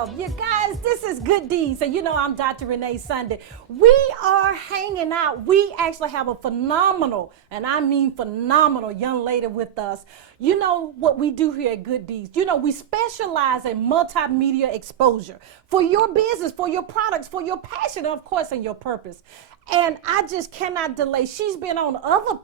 welcome. You guys, this is Good Deeds. And you know I'm Dr. Renee Sunday. We are hanging out. We actually have a phenomenal, and I mean phenomenal, young lady with us. You know what we do here at Good Deeds. You know, we specialize in multimedia exposure for your business, for your products, for your passion, and of course, and your purpose. And I just cannot delay. She's been on other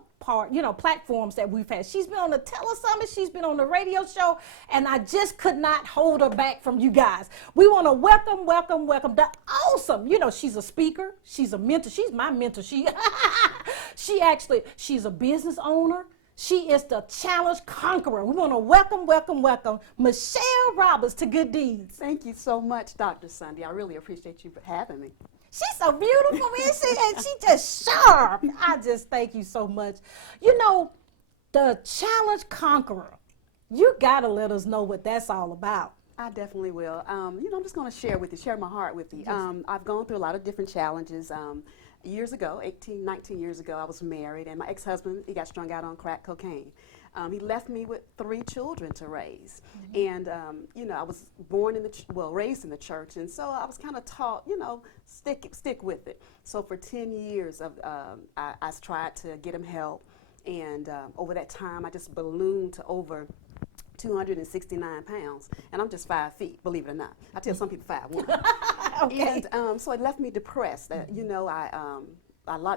platforms that we've had. She's been on the Telesummit, she's been on the radio show, and I just could not hold her back from you guys. We want to welcome the awesome, she's a speaker, she's a mentor, she's my mentor. She's a business owner. She is the challenge conqueror. We want to welcome Michelle Roberts to Good Deeds. Thank you so much, Dr. Sunday. I really appreciate you for having me. She's so beautiful, isn't she? And she just sharp. I just thank you so much. You know, the challenge conqueror, you got to let us know what that's all about. I definitely will. I'm just going to share my heart with you. Yes. I've gone through a lot of different challenges. Years ago, 19 years ago, I was married, and my ex-husband, he got strung out on crack cocaine. He left me with 3 children to raise. Mm-hmm. And, I was raised in the church, and so I was kind of taught, stick with it. So for 10 years, I tried to get him help, and over that time, I just ballooned to over 269 pounds, and I'm just 5 feet, believe it or not. I tell some people 5'1". Okay. And so it left me depressed. I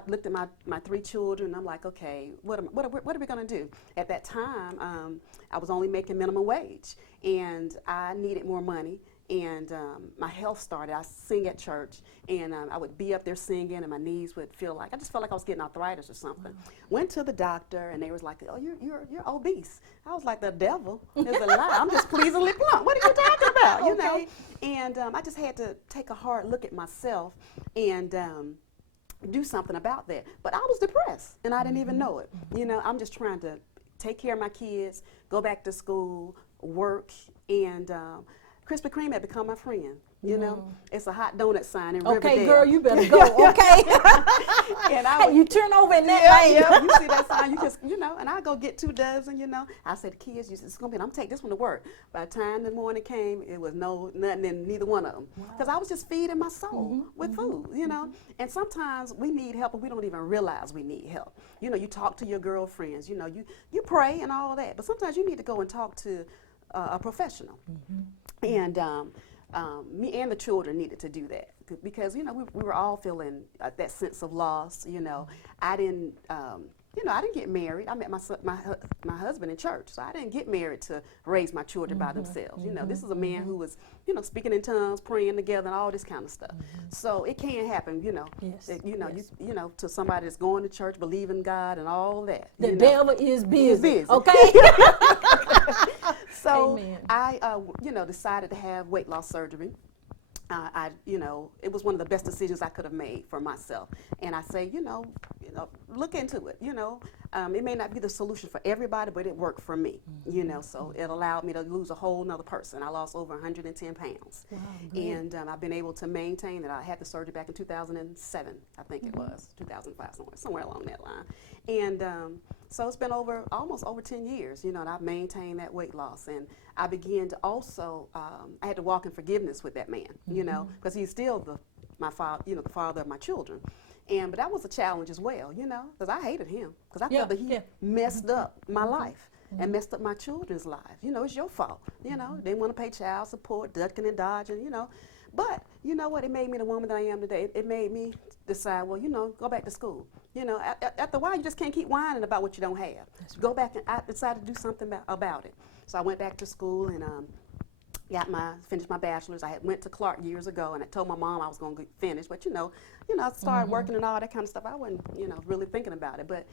looked at my 3 children, and I'm like, okay, what are we going to do? At that time, I was only making minimum wage, and I needed more money. And my health started. I sing at church, and I would be up there singing, and my knees would I just felt like I was getting arthritis or something. Went to the doctor, and they was like, "Oh, you're obese." I was like, "The devil is a lie. I'm just pleasingly plump. What are you talking about?" You know. And I just had to take a hard look at myself and do something about that. But I was depressed, and I didn't even know it. I'm just trying to take care of my kids, go back to school, work, and Krispy Kreme had become my friend. It's a hot donut sign in Riverdale. Okay, girl, you better go. Okay. And you turn over in that lane. Yeah, you see that sign, you just, and I go get 2 dozen. I said, kids, it's gonna be, I'm gonna take this one to work. By the time the morning came, it was nothing in neither one of them, because I was just feeding my soul with food. And sometimes we need help, and we don't even realize we need help. You talk to your girlfriends. You pray and all that, but sometimes you need to go and talk to a professional. And me and the children needed to do that, because we were all feeling that sense of loss. I didn't get married. I met my husband in church, so I didn't get married to raise my children by themselves. This is a man who was speaking in tongues, praying together, and all this kind of stuff. So it can happen. Yes. To somebody that's going to church, believing God, and all that. The devil is busy. Busy. Okay. So Amen. I, decided to have weight loss surgery. It was one of the best decisions I could have made for myself. And I say, look into it. It may not be the solution for everybody, but it worked for me. So it allowed me to lose a whole nother person. I lost over 110 pounds. Wow, and I've been able to maintain that. I had the surgery back in 2007, I think it was, 2005, somewhere along that line. And so it's been almost over 10 years, and I've maintained that weight loss. And I began to also, I had to walk in forgiveness with that man, because he's still the father of my children. But that was a challenge as well, because I hated him, because I felt that he messed up my life and messed up my children's lives. It's your fault. They want to pay child support, ducking and dodging, But you know what? It made me the woman that I am today. It made me decide, well, go back to school. After a while, you just can't keep whining about what you don't have. Go back, and I decided to do something about it. So I went back to school and finished my bachelor's. I went to Clark years ago, and I told my mom I was going to finish. But I started working and all that kind of stuff. I wasn't, really thinking about it. But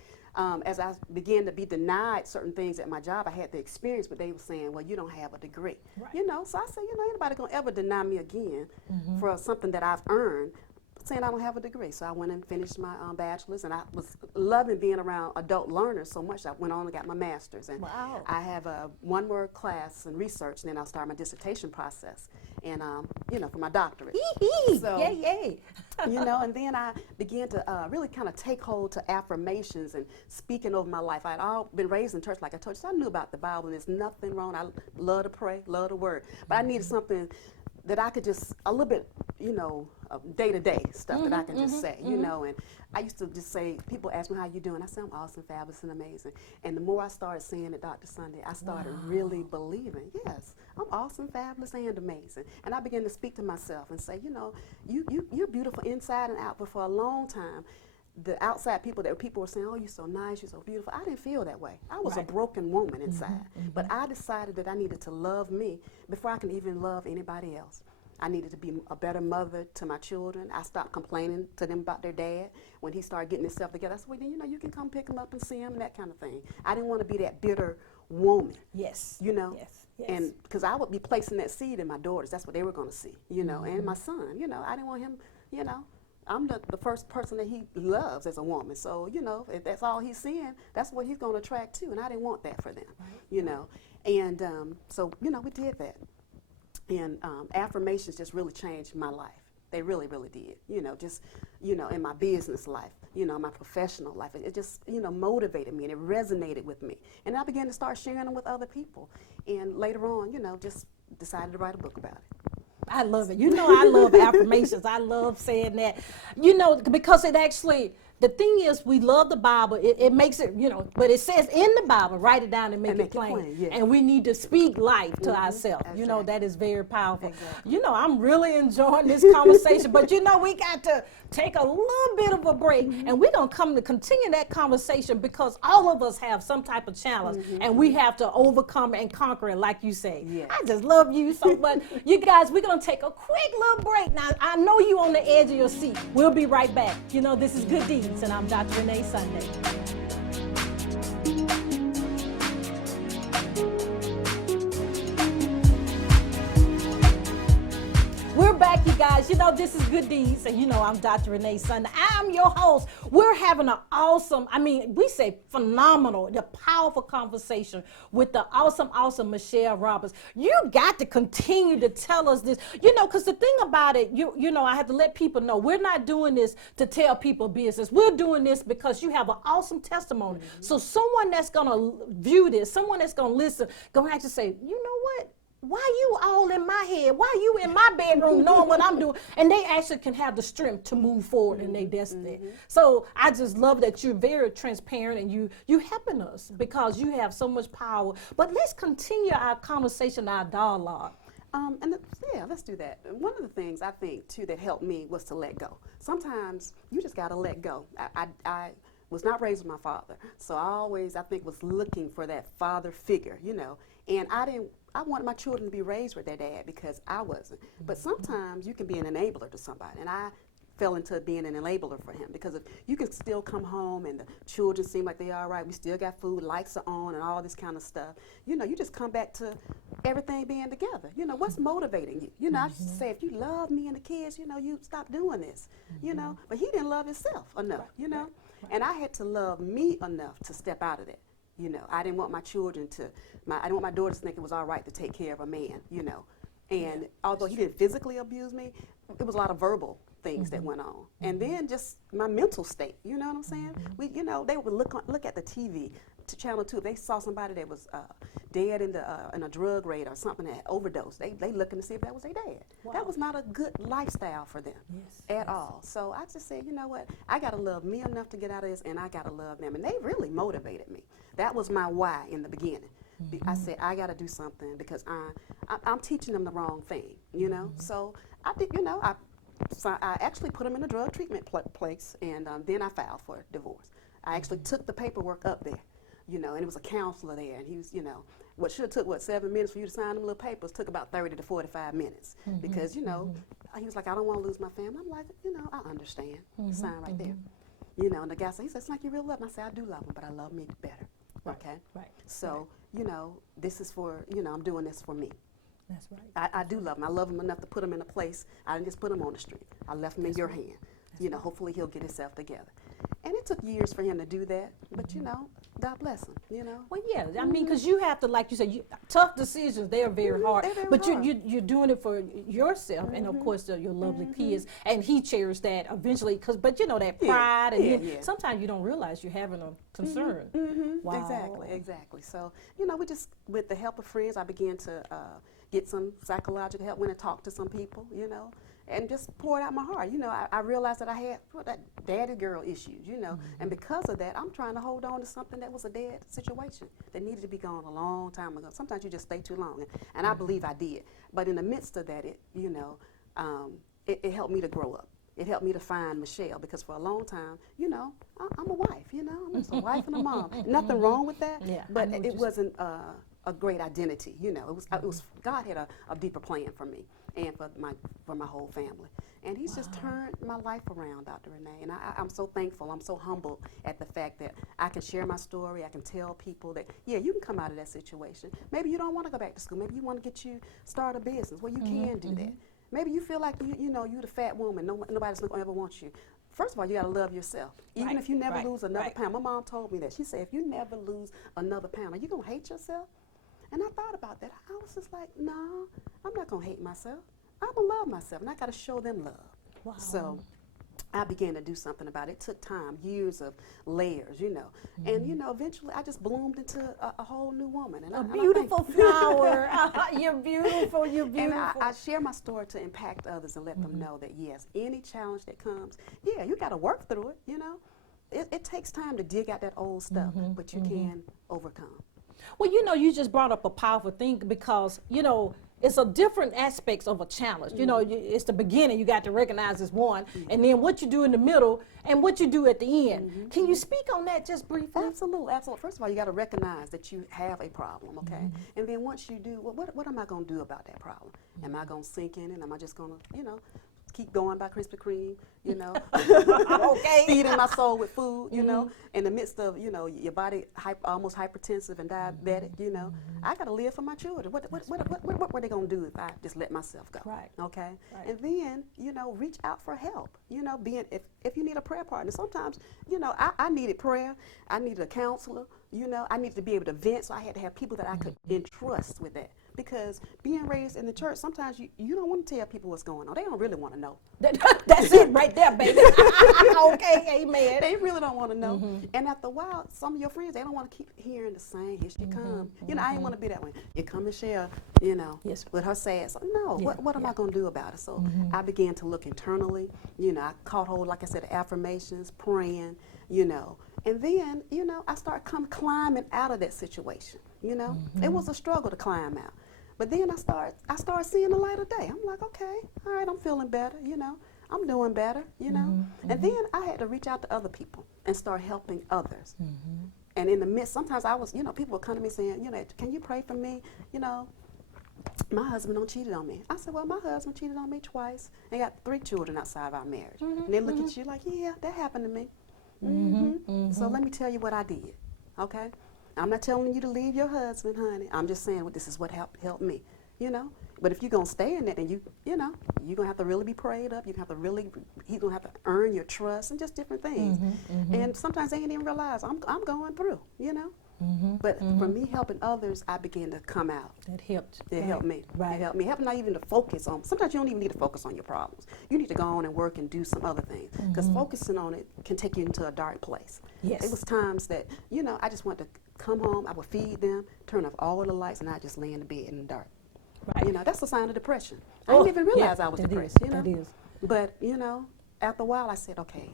as I began to be denied certain things at my job, I had the experience, but they were saying, well, you don't have a degree. Right. So I said, anybody going to ever deny me again for something that I've earned, saying I don't have a degree. So I went and finished my bachelor's, and I was loving being around adult learners so much. I went on and got my master's, and Wow. I have a 1 more class in research, and then I'll start my dissertation process, and for my doctorate. So, yay. And then I began to really kind of take hold to affirmations and speaking over my life. I'd all been raised in church, like I told you, so I knew about the Bible, and there's nothing wrong. I love to pray, love the word, but I needed something that I could just, a little bit, day-to-day stuff that I can just say, and I used to just say, people ask me, how you doing? I say, I'm awesome, fabulous, and amazing. And the more I started saying it, Dr. Sunday, I started really believing, yes, I'm awesome, fabulous, and amazing. And I began to speak to myself and say, you're beautiful inside and out, but for a long time, the outside people were saying, oh, you're so nice, you're so beautiful. I didn't feel that way. I was a broken woman inside. But I decided that I needed to love me before I can even love anybody else. I needed to be a better mother to my children. I stopped complaining to them about their dad. When he started getting himself together, I said, well, then, you can come pick him up and see him and that kind of thing. I didn't want to be that bitter woman. Yes. Yes. And because I would be placing that seed in my daughters. That's what they were going to see, and my son, I didn't want him, I'm the first person that he loves as a woman. So, if that's all he's seeing, that's what he's going to attract to. And I didn't want that for them, And so, we did that. And affirmations just really changed my life. They really, really did. In my business life, my professional life. It just, motivated me and it resonated with me. And I began to start sharing them with other people. And later on, just decided to write a book about it. I love it. I love affirmations. I love saying that, because it actually, the thing is, we love the Bible. It makes it, but it says in the Bible, write it down and make it plain. Yes. And we need to speak life to ourselves. Exactly. That is very powerful. Exactly. I'm really enjoying this conversation, but we got to take a little bit of a break, and we're going to continue that conversation because all of us have some type of challenge, and we have to overcome and conquer it, like you say. Yes. I just love you so much. You guys, we're going to take a quick little break. Now, I know you on the edge of your seat. We'll be right back. This is Good Deeds. And I'm Dr. Renee Sunday. We're back, you guys. This is Good Deeds, and I'm Dr. Renee Sunday. I'm your host. We're having an awesome, we say phenomenal, the powerful conversation with the awesome Michelle Roberts. You got to continue to tell us this, because the thing about it, I have to let people know we're not doing this to tell people business. We're doing this because you have an awesome testimony. So someone that's going to view this, someone that's going to listen, going to actually say, you know what? Why you all in my head? Why you in my bedroom knowing what I'm doing? And they actually can have the strength to move forward in their destiny. So I just love that you're very transparent and you helping us because you have so much power. But let's continue our conversation, our dialogue. Let's do that. One of the things I think too that helped me was to let go. Sometimes you just got to let go. I was not raised with my father, so I always, I think, was looking for that father figure, and I wanted my children to be raised with their dad because I wasn't. But sometimes you can be an enabler to somebody, and I fell into being an enabler for him because if you can still come home and the children seem like they are all right, we still got food, lights are on, and all this kind of stuff. You just come back to everything being together. What's motivating you? I used to say, if you love me and the kids, you stop doing this. But he didn't love himself enough. And I had to love me enough to step out of that. I didn't want my children I didn't want my daughters to think it was all right to take care of a man, And although he didn't physically abuse me, it was a lot of verbal things that went on. And then just my mental state, you know what I'm saying? They would look at the TV, to Channel 2, if they saw somebody that was dead in a drug raid or something that overdosed, they looking to see if that was their dad. Wow. That was not a good lifestyle for them at all. So I just said, you know what? I got to love me enough to get out of this, and I got to love them. And they really motivated me. That was my why in the beginning. I said, I got to do something because I'm teaching them the wrong thing, So I did, so I actually put them in a drug treatment place, and then I filed for divorce. I actually took the paperwork up there, and it was a counselor there, and he was, what should have took, 7 minutes for you to sign them little papers, took about 30 to 45 minutes because, he was like, I don't want to lose my family. I'm like, I understand. Sign right there. And the guy said, he said, it's like you really love me. I said, I do love him, but I love me better. Okay? Right. So, this is for, I'm doing this for me. That's right. I do love him. I love him enough to put him in a place. I didn't just put him on the street. I left him in your hand. Hopefully he'll get himself together. And it took years for him to do that, but God bless him, Well, yeah, I mean, because you have to, like you said, tough decisions, they're very hard. They're very hard. You're doing it for yourself and, of course, your lovely kids. And he cherished that eventually, but that pride. And sometimes you don't realize you're having a concern. Wow. Exactly. So, we just, with the help of friends, I began to get some psychological help, went and talked to some people, you know, and just poured out my heart. You know, I realized that I had that daddy girl issues, you know, and because of that, I'm trying to hold on to something that was a dead situation that needed to be gone a long time ago. Sometimes you just stay too long, and I believe I did. But in the midst of that, it helped me to grow up. It helped me to find Michelle, because for a long time, you know, I'm a wife, you know, I'm just a wife and a mom. Nothing wrong with that, Yeah, but it wasn't a great identity, you know. It was God had a deeper plan for me and for my whole family. And he's just turned my life around, Dr. Renee. And I'm so thankful. I'm so humbled at the fact that I can share my story. I can tell people that, yeah, you can come out of that situation. Maybe you don't want to go back to school. Maybe you want to start a business. Well, you can do that. Maybe you feel like you're the fat woman. Nobody's going to ever want you. First of all, you got to love yourself. Even if you never lose another pound. My mom told me that. She said, if you never lose another pound, are you going to hate yourself? And I thought about that. I was just like, no, I'm not going to hate myself. I'm going to love myself, and I got to show them love. Wow. So I began to do something about it. It took time, years of layers, you know. And, you know, eventually I just bloomed into a whole new woman. And a beautiful flower. You're beautiful. You're beautiful. And I share my story to impact others and let them know that, yes, any challenge that comes, yeah, you got to work through it, you know. It takes time to dig out that old stuff, but you can overcome. Well, you know, you just brought up a powerful thing, because, you know, it's a different aspects of a challenge. You know, it's the beginning you got to recognize as one, and then what you do in the middle and what you do at the end. Can you speak on that just briefly? Absolutely, absolutely. First of all, you got to recognize that you have a problem, okay? And then once you do, what am I going to do about that problem? Am I going to sink in it? Am I just going to, you know, keep going by Krispy Kreme, you know, feeding my soul with food, you know, in the midst of, you know, your body almost hypertensive and diabetic, you know. I got to live for my children. What were they going to do if I just let myself go? Right. Okay? Right. And then, you know, reach out for help, you know, if you need a prayer partner. Sometimes, you know, I needed prayer. I needed a counselor, you know. I needed to be able to vent, so I had to have people that I could entrust with that. Because being raised in the church, sometimes you don't want to tell people what's going on. They don't really want to know. That's it right there, baby. Okay, amen. They really don't want to know. And after a while, some of your friends, they don't want to keep hearing the same, here she come. You know, I didn't want to be that way. Here come Michelle, you know, with her sad. So, no, what am I going to do about it? So I began to look internally. You know, I caught hold, like I said, of affirmations, praying, you know. And then, you know, I started climbing out of that situation, you know. It was a struggle to climb out. But then I started seeing the light of day. I'm like, okay, all right, I'm feeling better, you know. I'm doing better, you know. And then I had to reach out to other people and start helping others. And in the midst, sometimes I was, you know, people would come to me saying, you know, can you pray for me? You know, my husband don't cheated on me. I said, well, my husband cheated on me twice and got 3 children outside of our marriage. And they look at you like, yeah, that happened to me. So let me tell you what I did, okay? I'm not telling you to leave your husband, honey. I'm just saying, well, this is what helped me, you know? But if you're going to stay in it, and you know, you're going to have to really be prayed up. You're going to have to really, he's going to have to earn your trust and just different things. And sometimes they ain't even realize I'm going through, you know? But for me helping others, I began to come out. That helped. It helped me. Right. It helped me. It helped not even to focus on. Sometimes you don't even need to focus on your problems. You need to go on and work and do some other things. Because focusing on it can take you into a dark place. Yes. It was times that, you know, I just wanted to come home. I would feed them, turn off all of the lights, and I just lay in the bed in the dark. Right. You know, that's a sign of depression. I didn't even realize I was depressed. You know? That is. But, you know, after a while, I said, okay,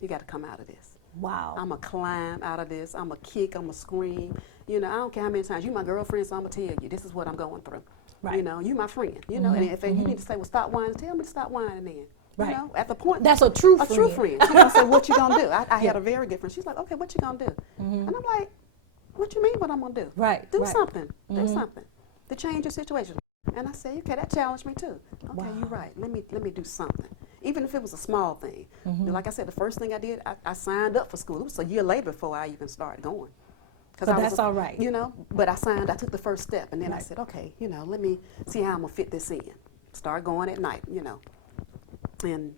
you got to come out of this. Wow. I'm going to climb out of this. I'm going to kick. I'm going to scream. You know, I don't care how many times. You my girlfriend, so I'm going to tell you, this is what I'm going through. Right. You know, you my friend. You know, and if you need to say, well, stop whining, tell me to stop whining then. Right. You know, at the point. That's a true friend. A true friend. She's going to say, what you going to do? I had a very good friend. She's like, okay, what you going to do? And I'm like, what you mean what I'm going to do? Right. Do something. Do something to change your situation. And I said, okay, that challenged me too. Okay, you're right. Let me do something. Even if it was a small thing. Like I said, the first thing I did, I signed up for school. It was a year later before I even started going. But that's all right. You know, but I took the first step. And then I said, okay, you know, let me see how I'm going to fit this in. Start going at night, you know. And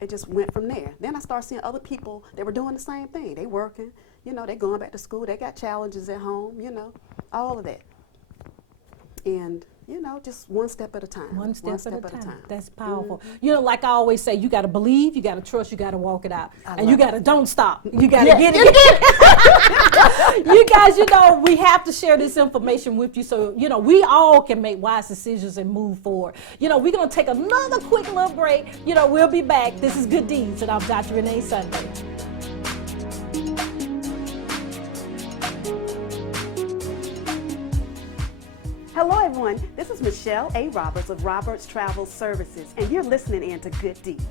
it just went from there. Then I started seeing other people that were doing the same thing. They working, you know, they going back to school. They got challenges at home, you know, all of that. And you know, just one step at a time. One step at a time. That's powerful. Mm-hmm. You know, like I always say, you got to believe, you got to trust, you got to walk it out. And you got to don't stop. You got to get it. You guys, you know, we have to share this information with you so, you know, we all can make wise decisions and move forward. You know, we're going to take another quick little break. You know, we'll be back. This is Good Deeds, and I'm Dr. Renee Sunday. Hello, everyone. This is Michelle A. Roberts of Roberts Travel Services, and you're listening in to Good Deeds.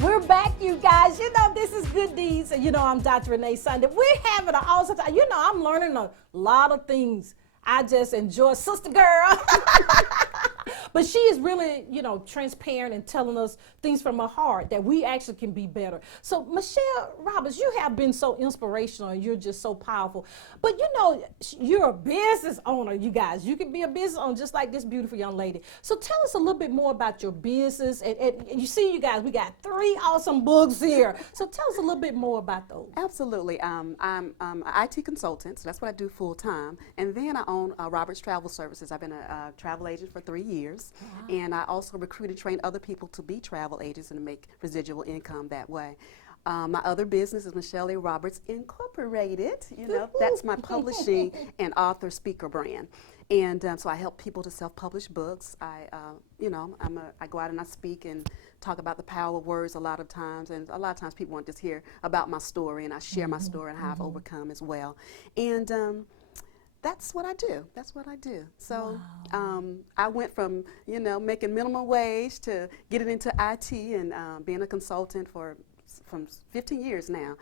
We're back, you guys. You know, this is Good Deeds, and you know, I'm Dr. Renee Sunday. We're having an awesome time. You know, I'm learning a lot of things. I just enjoy Sister Girl. But she is really, you know, transparent and telling us things from her heart that we actually can be better. So, Michelle Roberts, you have been so inspirational and you're just so powerful. But, you know, you're a business owner, you guys. You can be a business owner just like this beautiful young lady. So tell us a little bit more about your business. And you see, you guys, we got 3 awesome books here. So tell us a little bit more about those. Absolutely. I'm an IT consultant, so that's what I do full time. And then I own Roberts Travel Services. I've been a travel agent for 3 years. Wow. And I also recruit and train other people to be travel agents and to make residual income that way. My other business is Michelle A. Roberts Incorporated. You know, that's my publishing and author speaker brand. And so I help people to self-publish books. You know, I go out and I speak and talk about the power of words a lot of times. And a lot of times people want to just hear about my story, and I share my story and how I've overcome as well. And that's what I do. That's what I do. So I went from, you know, making minimum wage to getting into IT and being a consultant from 15 years now,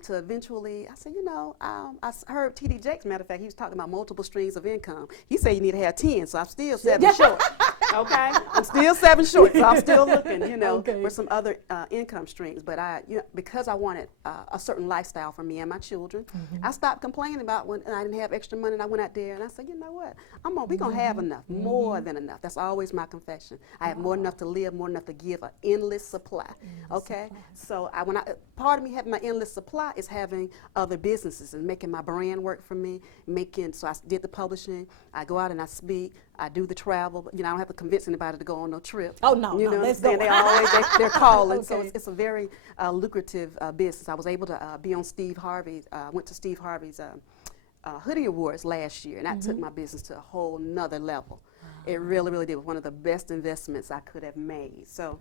to eventually, I said, you know, I heard T.D. Jakes, matter of fact, he was talking about multiple streams of income. He said you need to have 10, so I'm still 7 short. Okay, I'm still 7 short, so I'm still looking, you know, for some other income streams. But because I wanted a certain lifestyle for me and my children, I stopped complaining about when I didn't have extra money. And I went out there and I said, you know what, we're gonna have enough, more than enough. That's always my confession. I have more than enough to live, more than enough to give, an endless supply. Okay, so part of me having my endless supply is having other businesses and making my brand work for me. So I did the publishing. I go out and I speak. I do the travel. You know, I don't have to convince anybody to go on no trip. Oh no, you know, let's go. They're calling. Okay. So it's a very lucrative business. I was able to be on Steve Harvey's. Went to Steve Harvey's Hoodie Awards last year, and that took my business to a whole nother level. It really, really did. It was one of the best investments I could have made. So.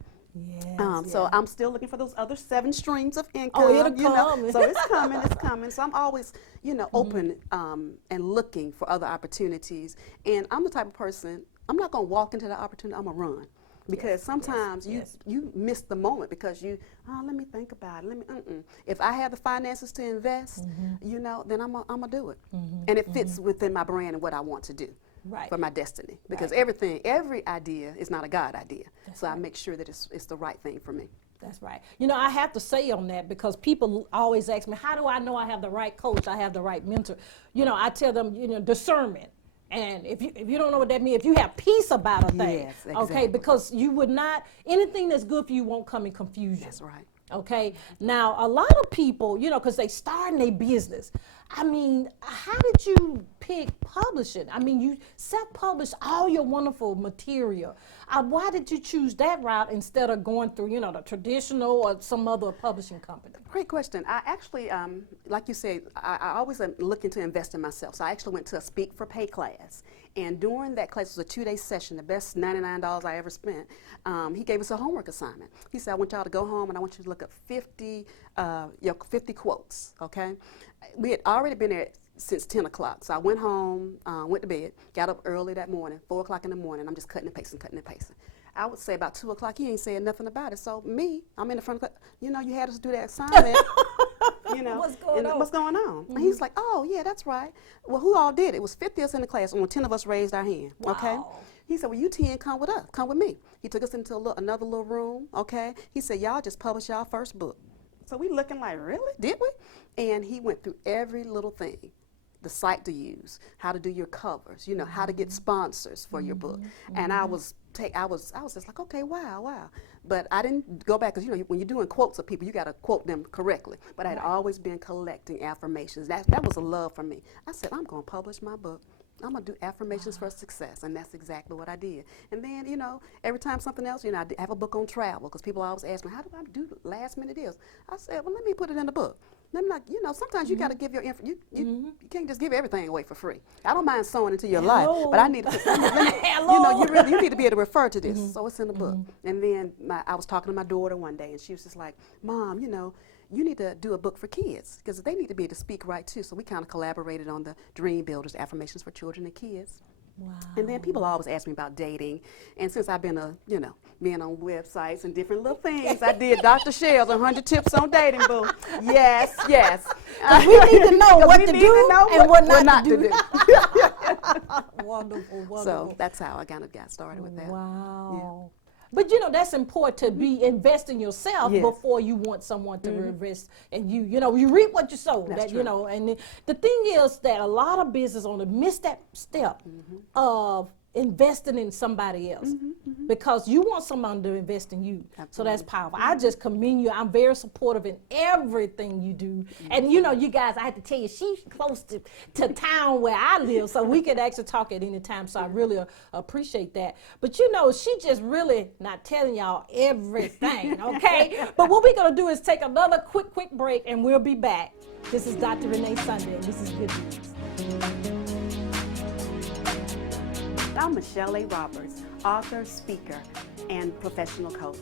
So I'm still looking for those other 7 streams of income. Oh, it'll come. So it's coming. So I'm always, you know, open and looking for other opportunities. And I'm the type of person, I'm not going to walk into the opportunity, I'm going to run. Because sometimes you miss the moment because let me think about it. If I have the finances to invest, you know, then I'm going to do it. And it fits within my brand and what I want to do. Right. For my destiny, because every idea is not a God idea. So I make sure that it's the right thing for me. That's right. You know, I have to say on that because people always ask me, how do I know I have the right coach, I have the right mentor? You know, I tell them, you know, discernment. And if you don't know what that means, if you have peace about a thing, okay, because you would not, anything that's good for you won't come in confusion. That's right. Okay, now a lot of people, you know, because they start in their business. I mean, how did you pick publishing? I mean, you self-published all your wonderful material. Why did you choose that route instead of going through, you know, the traditional or some other publishing company? Great question. I actually, like you said, I always am looking to invest in myself. So I actually went to a Speak for Pay class. And during that class, it was a 2-day session, the best $99 I ever spent. He gave us a homework assignment. He said, I want y'all to go home and I want you to look up 50 quotes, okay? We had already been there since 10 o'clock. So I went home, went to bed, got up early that morning, 4 o'clock in the morning. I'm just cutting and pasting. I would say about 2 o'clock, he ain't saying nothing about it. So I'm in the front of the, you know, you had us do that assignment. You know, what's going on? And he's like, oh, yeah, that's right. Well, who all did it? It was 50 of us in the class, and 10 of us raised our hand, okay? He said, well, you 10, come with us, come with me. He took us into another little room, okay? He said, y'all just publish y'all first book. So we looking like, really? Did we? And he went through every little thing. The site to use, how to do your covers, you know, how to get sponsors for your book. And I was just like, okay, wow. But I didn't go back because, you know, when you're doing quotes of people, you got to quote them correctly. But I had always been collecting affirmations. That was a love for me. I said, I'm going to publish my book. I'm gonna do affirmations for success, and that's exactly what I did. And then, you know, every time something else, you know, I have a book on travel because people always ask me, how do I do last minute deals? I said, well, let me put it in the book. Let me not, you know, sometimes you got to give your you can't just give everything away for free. I don't mind sewing into your life, but I need to put you know, you need to be able to refer to this, so it's in the book. And then I was talking to my daughter one day, and she was just like, Mom, you know, you need to do a book for kids because they need to be able to speak right too. So we kind of collaborated on the Dream Builders, Affirmations for Children and Kids. Wow. And then people always ask me about dating, and since I've been being on websites and different little things, I did Dr. Shell's 100 Tips on Dating, boo. Yes. We need to know what to do and what not to do. Wonderful. So that's how I kind of got started with that. Wow. Yeah. But you know, that's important to be invest in yourself before you want someone to invest in you. You know, you reap what you sow. That's true. You know, and the thing is that a lot of business owners miss that step of investing in somebody else because you want someone to invest in you. Absolutely. So that's powerful. I just commend you. I'm very supportive in everything you do. And you know, you guys, I have to tell you, she's close to town where I live, so we could actually talk at any time. So I really appreciate that. But you know, she just really not telling y'all everything, okay? But what we're gonna do is take another quick break, and we'll be back. This is Dr. Renee Sunday, and this is Good News. I'm Michelle A. Roberts, author, speaker, and professional coach.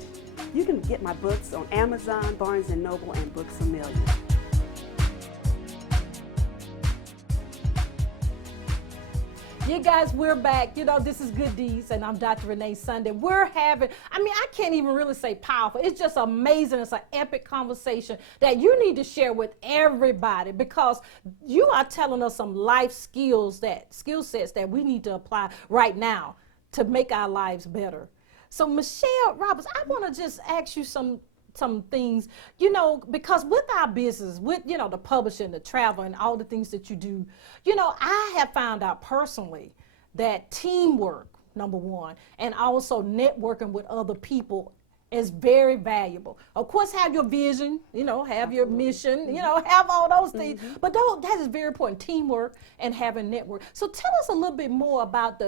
You can get my books on Amazon, Barnes & Noble, and Books A Million. You guys, we're back. You know, this is Good Deeds, and I'm Dr. Renee Sunday. We're having, I can't even really say powerful. It's just amazing. It's an epic conversation that you need to share with everybody because you are telling us some life skill sets that we need to apply right now to make our lives better. So, Michelle Roberts, I want to just ask you some things, you know, because with our business, with, you know, the publishing, the travel, and all the things that you do, you know, I have found out personally that teamwork, number one, and also networking with other people is very valuable. Of course, have your vision, you know, have your mission, you know, have all those things. But that is very important, teamwork and having network. So tell us a little bit more about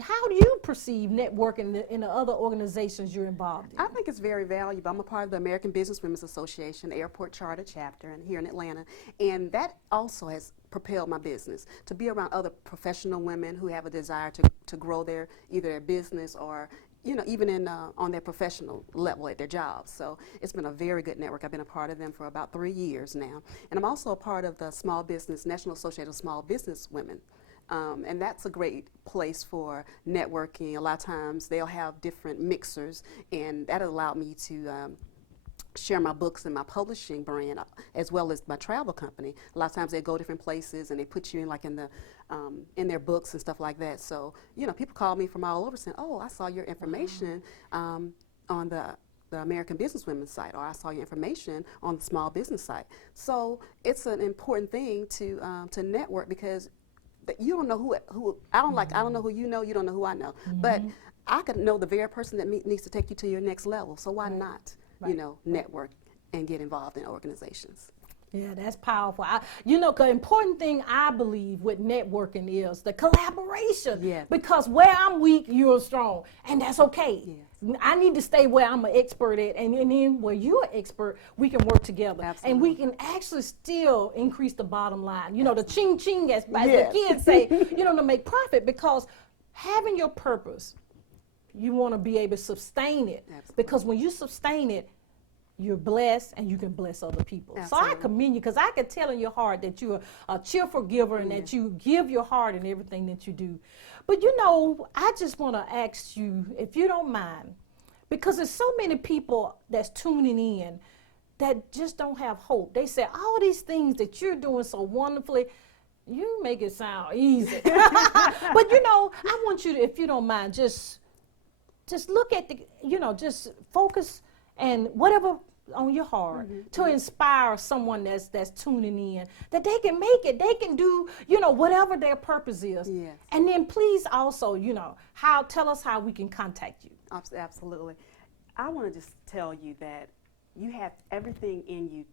how do you perceive networking in the other organizations you're involved in? I think it's very valuable. I'm a part of the American Business Women's Association, Airport Charter Chapter, and here in Atlanta. And that also has propelled my business to be around other professional women who have a desire to grow either their business or, you know, even on their professional level at their jobs. So it's been a very good network. I've been a part of them for about 3 years now. And I'm also a part of the National Association of Small Business Women. And that's a great place for networking. A lot of times they'll have different mixers, and that allowed me to share my books and my publishing brand as well as my travel company. A lot of times they go different places and they put you in their books and stuff like that. So, you know, people call me from all over saying, oh, I saw your information on the American Business Women's site, or I saw your information on the small business site. So it's an important thing to network because you don't know who I don't know who you know, you don't know who I know. But I could know the very person that needs to take you to your next level. So why not? You know, network and get involved in organizations. Yeah, that's powerful. You know, the important thing I believe with networking is the collaboration. Yes. Because where I'm weak, you're strong, and that's okay. Yes. I need to stay where I'm an expert at, and then where you're an expert, we can work together. Absolutely. And we can actually still increase the bottom line. You know, the ching ching, as the kids say, you know, to make profit, because having your purpose, you want to be able to sustain it. Absolutely. Because when you sustain it, you're blessed and you can bless other people. Absolutely. So I commend you because I can tell in your heart that you're a cheerful giver and that you give your heart in everything that you do. But you know, I just want to ask you, if you don't mind, because there's so many people that's tuning in that just don't have hope. They say all these things that you're doing so wonderfully, you make it sound easy. But you know, I want you to, if you don't mind, just look at just focus and whatever on your heart to inspire someone that's tuning in, that they can make it, they can do, you know, whatever their purpose is. Yes. And then please also, you know, tell us how we can contact you. Absolutely. I want to just tell you that you have everything in you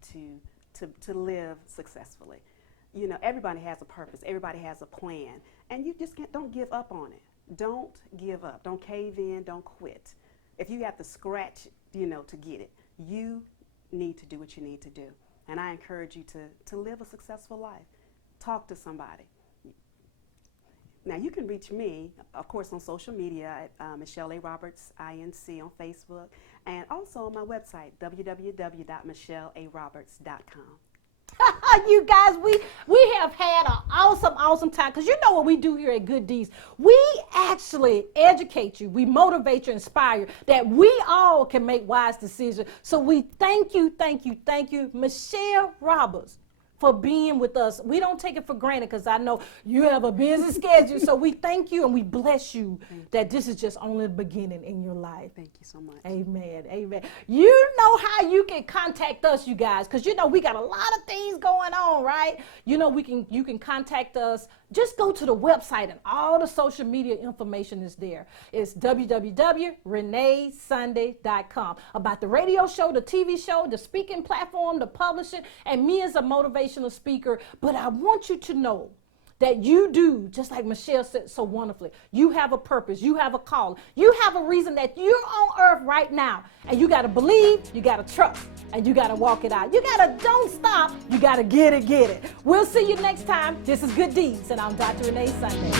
to live successfully. you know, everybody has a purpose, everybody has a plan, and you just don't give up on it. Don't give up. Don't cave in. Don't quit. If you have to scratch, you know, to get it, you need to do what you need to do. And I encourage you to live a successful life. Talk to somebody. Now, you can reach me, of course, on social media at Michelle A. Roberts, INC on Facebook, and also on my website, www.michellearoberts.com. You guys, we have had an awesome time, because you know what we do here at Good Deeds. We actually educate you, we motivate you, inspire you, that we all can make wise decisions. So we thank you, Michelle Roberts, for being with us. We don't take it for granted, because I know you have a busy schedule. So we thank you and we bless you that this is just only the beginning in your life. Thank you so much. Amen. Amen. You know how you can contact us, you guys, because you know we got a lot of things going on, right? You know you can contact us. Just go to the website and all the social media information is there. It's www.reneesunday.com. About the radio show, the TV show, the speaking platform, the publishing, and me as a motivational speaker. But I want you to know that you do, just like Michelle said so wonderfully, you have a purpose, you have a call, you have a reason that you're on earth right now. And you got to believe, you got to trust, and you got to walk it out. You got to don't stop, you got to get it. We'll see you next time. This is Good Deeds, and I'm Dr. Renee Sunday.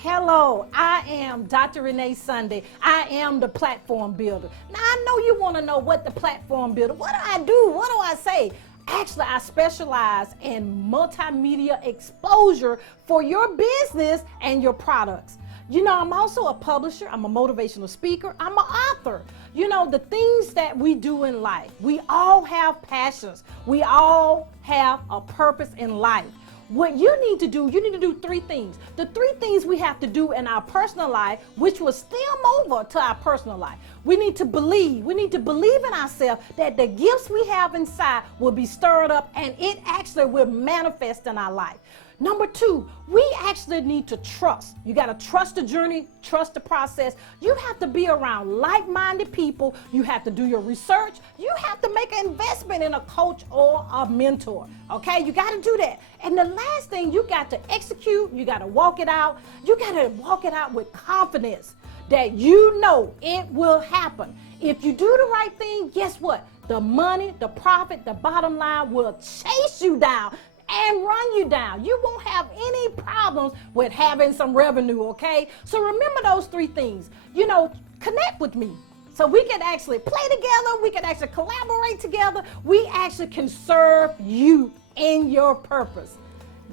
Hello, I am Dr. Renee Sunday. I am the platform builder. Now, I know you want to know what the platform builder, what do I do? What do I say? Actually, I specialize in multimedia exposure for your business and your products. You know, I'm also a publisher. I'm a motivational speaker. I'm an author. You know, the things that we do in life, we all have passions. We all have a purpose in life. What you need to do three things. The three things we have to do in our personal life, which will stem over to our personal life. We need to believe. We need to believe in ourselves that the gifts we have inside will be stirred up and it actually will manifest in our life. Number two, we actually need to trust. You got to trust the journey, trust the process. You have to be around like-minded people. You have to do your research. You have to make an investment in a coach or a mentor. Okay, you got to do that. And the last thing, you got to execute. You got to walk it out. You got to walk it out with confidence that you know it will happen. If you do the right thing, guess what? The money, the profit, the bottom line will chase you down and run you down. You won't have any problems with having some revenue, okay? So remember those three things. You know, connect with me so we can actually play together. We can actually collaborate together. We actually can serve you in your purpose.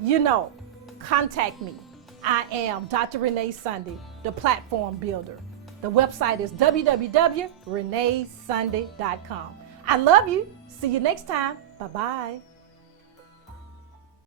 You know, contact me. I am Dr. Renee Sunday, the platform builder. The website is www.reneesunday.com. I love you. See you next time. Bye-bye.